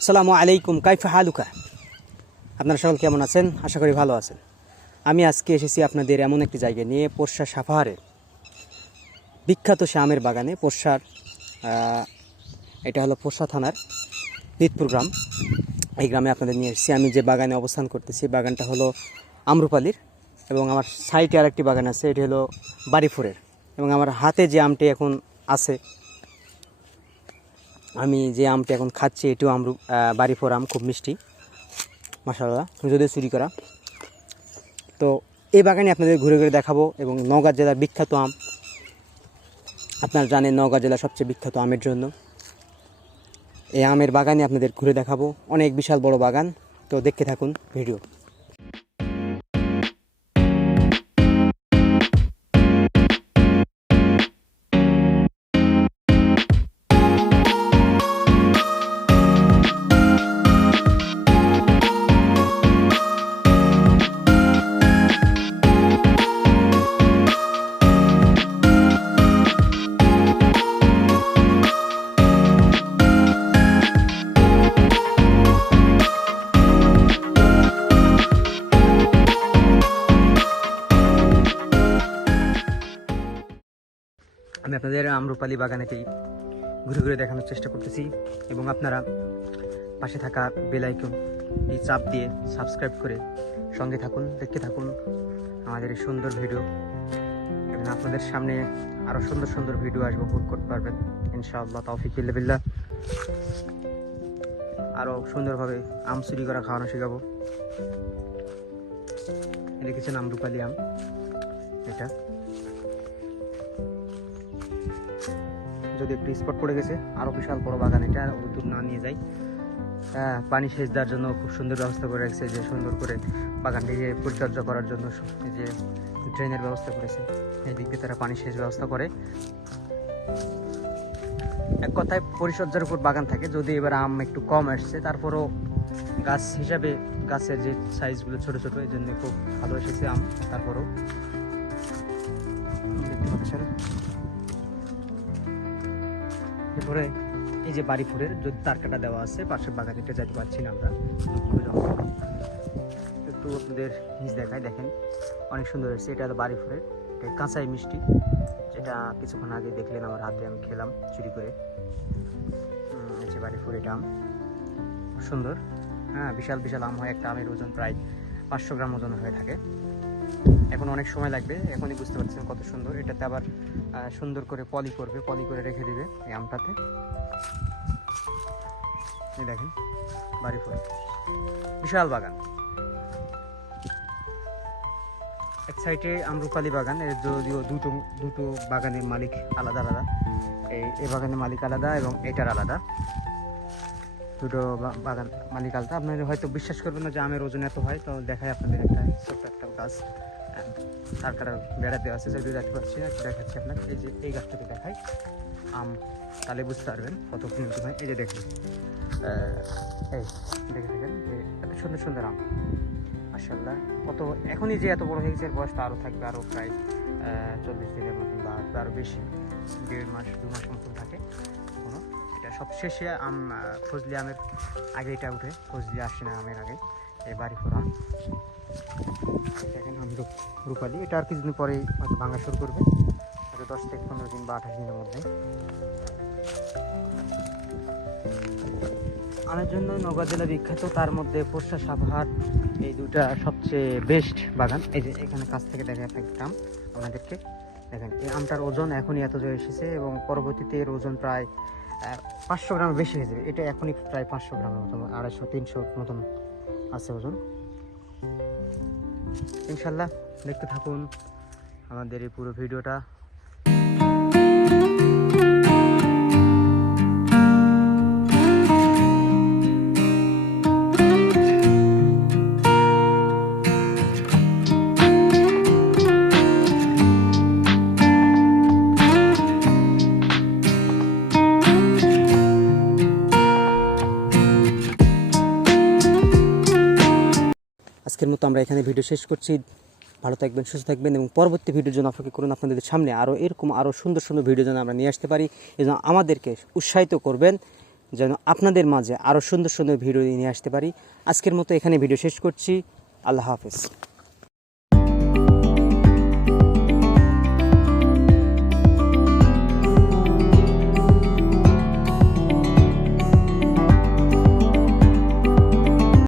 আসসালামু আলাইকুম, কাইফা হালুকা। আপনারা সকল কেমন আছেন? আশা করি ভালো আছেন। আমি আজকে এসেছি আপনাদের এমন একটি জায়গায় নিয়ে, পোরশা সাভারের বিখ্যাত সে আমের বাগানে। পোরশার এটা হলো পোরশা থানার নিতপুর গ্রাম। এই গ্রামে আপনাদের নিয়ে এসেছি। আমি যে বাগানে অবস্থান করতেছি, বাগানটা হলো আম্রপালির, এবং আমার সাইডে আরেকটি বাগান আছে, এটি হলো বাড়িফোরের। এবং আমার হাতে যে আমটি এখন আছে, আমি যে আমটি এখন খাচ্ছি, এটিও বাড়িফোর আম, খুব মিষ্টি মাশাআল্লাহ, যদিও চুরি করা। তো এই বাগানে আপনাদের ঘুরে ঘুরে দেখাবো। এবং নওগাঁ জেলার বিখ্যাত আম, আপনারা জানেন নওগাঁ জেলা সবচেয়ে বিখ্যাত আমের জন্য। এই আমের বাগানে আপনাদের ঘুরে দেখাবো, অনেক বিশাল বড় বাগান। তো দেখতে থাকুন ভিডিও। আমি আপনাদের আম্রপালি বাগানেতেই ঘুরে ঘুরে দেখানোর চেষ্টা করতেছি, এবং আপনারা পাশে থাকা বেল আইকনটি চাপ দিয়ে সাবস্ক্রাইব করে সঙ্গে থাকুন, দেখতে থাকুন আমাদের এই সুন্দর ভিডিও। এবং আপনাদের সামনে আরও সুন্দর সুন্দর ভিডিও আসবে, উপভোগ করতে পারবেন ইনশাআল্লাহ, তৌফিক বিল্লাহ। আরও সুন্দরভাবে আম চুরি করা খাওয়ানো শেখাবো। দেখেছেন আম্রপালি আম, এটা যদি একটু স্পট পড়ে গেছে, আরও বিশাল বড় বাগান। এটা দূর না নিয়ে যাই, পানি সেচ দেওয়ার জন্য খুব সুন্দর ব্যবস্থা করে রাখছে, যে সুন্দর করে বাগানটিকে পরিচর্যা করার জন্য যে ড্রেনের ব্যবস্থা করেছে, এই দিক দিয়ে তারা পানি সেচ ব্যবস্থা করে। এক কথায় পরিচর্যার উপর বাগান থাকে। যদি এবার আম একটু কম আসছে, তারপরও গাছ হিসাবে গাছের যে সাইজগুলো ছোট ছোট, এই জন্য খুব ভালো এসেছে আম। তারপরও দেখতে পাচ্ছেন, এরপরে এই যে বাড়িফোরের যদি তার কাটা দেওয়া আছে, পাশের বাগানেটা যেতে পারছি না আমরা। একটু আপনাদের নিচ দেখায়, দেখেন অনেক সুন্দর হয়েছে। এটা হলো বাড়িফোরের, এটা কাঁচাই মিষ্টি, যেটা কিছুক্ষণ আগে দেখলেন আমার হাতে আমি খেলাম চুরি করে। এই যে বাড়িফোর, এটা আম খুব সুন্দর। বিশাল বিশাল আম হয়। একটা আমের ওজন প্রায় 500 গ্রাম ওজন হয়ে থাকে। এখন অনেক সময় লাগবে, এখনই বুঝতে পারছেন কত সুন্দর। এটাতে আবার সুন্দর করে পলি করবে, পলি করে রেখে দিবে এই আমটাতে। এই দেখেন বাড়িফোর, বিশাল বাগান। এক সাইডে আম্রপালি বাগান, এর যদিও দুটো বাগানের মালিক আলাদা আলাদা। এই বাগানের মালিক আলাদা এবং এটার আলাদা, দুটো বাগান মালিক আলাদা। আপনারা হয়তো বিশ্বাস করবেন না যে আমের ওজন এত হয়। তো দেখায় আপনাদের একটা ছোট্ট একটা গাছ, তার কারণ বেড়া দেওয়া আছে, যদি দেখতে পাচ্ছি না, দেখাচ্ছি আপনাকে। এই যে এই গাছটাকে দেখাই, আম তাহলে বুঝতে পারবেন কত কিনতে হয়। এই যে দেখুন, এই দেখে থাকেন যে এত সুন্দর সুন্দর আম মাশাআল্লাহ। কত এখনই যে এত বড় হয়ে গেছে, বয়সটা আরও থাকবে, আরও প্রায় 40 দিনের মতন বা আরও বেশি, 1.5 মাস 2 মাস মতন থাকে কোনো। এটা সব শেষে আম, ফজলি আমের আগে এটা উঠে, ফজলি আসে না আমের আগে। এই বাড়িফোর আম দেখেন, রূপালি, এটা আর কিছুদিন পরেই হয়তো ভাঙা শুরু করবে, হয়তো 10 থেকে 15 দিন বা 28 দিনের মধ্যে। আমের জন্য নওগাঁ জেলা বিখ্যাত, তার মধ্যে পোরশা সাভার, এই দুটা সবচেয়ে বেস্ট বাগান। এই যে এখানে কাছ থেকে দেখে একটা আম আপনাদেরকে দেখেন। এই আমটার ওজন এখনই এত জোর এসেছে, এবং পরবর্তীতে এর ওজন প্রায় 500 গ্রামের বেশি হয়ে যাবে। এটা এখনই প্রায় 500 গ্রামের মতন, 250-300 মতন আছে ওজন। ইনশাল্লাহ দেখতে থাকুন আমাদের এই পুরো ভিডিওটা। আজকের মতো আমরা এখানে ভিডিও শেষ করছি। ভালো থাকবেন, সুস্থ থাকবেন, এবং পরবর্তী ভিডিওর জন্য অপেক্ষা করুন। আপনাদের সামনে আরও এরকম আরও সুন্দর সুন্দর ভিডিও যেন আমরা নিয়ে আসতে পারি, এই জন্য আমাদেরকে উৎসাহিত করবেন। যেন আপনাদের মাঝে আরও সুন্দর সুন্দর ভিডিও নিয়ে আসতে পারি। আজকের মতো এখানে ভিডিও শেষ করছি। আল্লাহ হাফেজ।